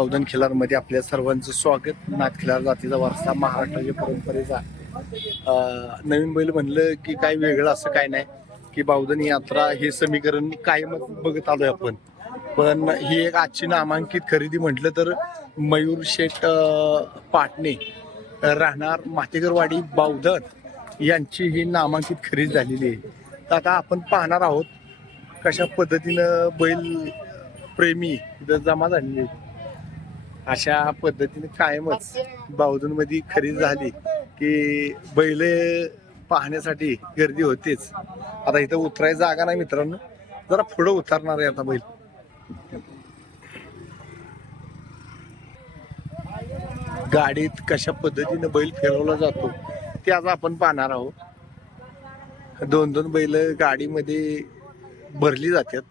पौधन खिलारमध्ये आपल्या सर्वांचं स्वागत. नाथ खिलार जातीचा वारसा महाराष्ट्राच्या परंपरेचा. नवीन बैल म्हणलं की काय वेगळं असं काय नाही की बावधन यात्रा हे समीकरण कायमच बघत आलोय आपण. पण ही एक आजची नामांकित खरेदी म्हटलं तर मयूर शेठ पाटणे राहणार मातेकरवाडी बावधन यांची ही नामांकित खरेदी झालेली आहे. तर आता आपण पाहणार आहोत कशा पद्धतीनं बैल प्रेमी जमा झालेले आहेत. अशा पद्धतीने कायमच बावधूनमध्ये खरेदी झाली की बैल पाहण्यासाठी गर्दी होतेच. आता इथं उतरायची जागा नाही मित्रांनो. जरा पुढं उतरणार आहे आता बैल. गाडीत कशा पद्धतीने बैल फिरवला जातो ते आज आपण पाहणार आहोत. दोन दोन बैल गाडीमध्ये भरली जातात.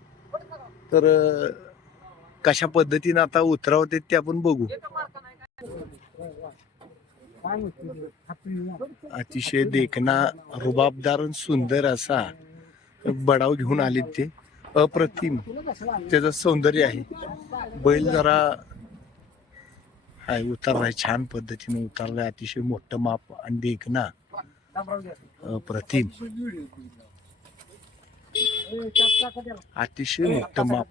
तर कशा पद्धतीने आता उतरावते ते आपण बघू. अतिशय देखना रुबाबदार आणि सुंदर असा बडाव घेऊन आले ते. अप्रतिम. त्याचं सौंदर्य आहे. बैल जरा हाय उतरलाय छान पद्धतीने उतरलाय. अतिशय मोठं माप आणि देखना अप्रतिम. अतिशय मोठं माप.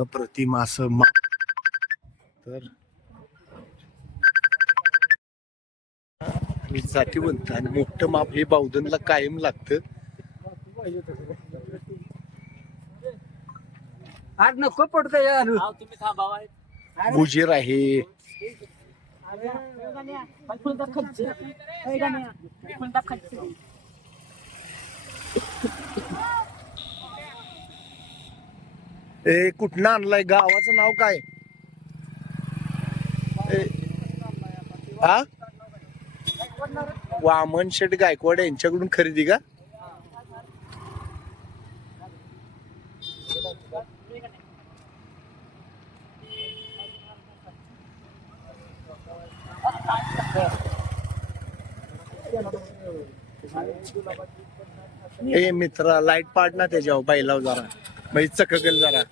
अप्रतिम असं माप तर आणि जातीवंत आणि मोठं माप हे बावधनला कायम लागतं. आज नको पडतं यार गुजीर आहे. ए कुठनं आणलाय? गावाचं नाव काय? हा वामन शेठ गायकवाड यांच्याकडून खरेदी का? ए मित्रा लाइट पाड ना त्याच्यावर बैलाव जरा. म्हणजे चकगल जरा.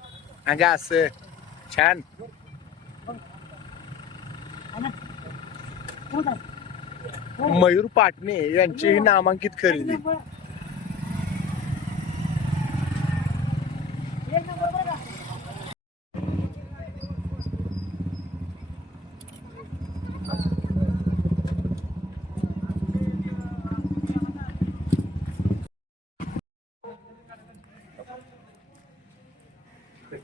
अंगा असं. छान. मयूर पाटणे यांची ही नामांकित खरेदी.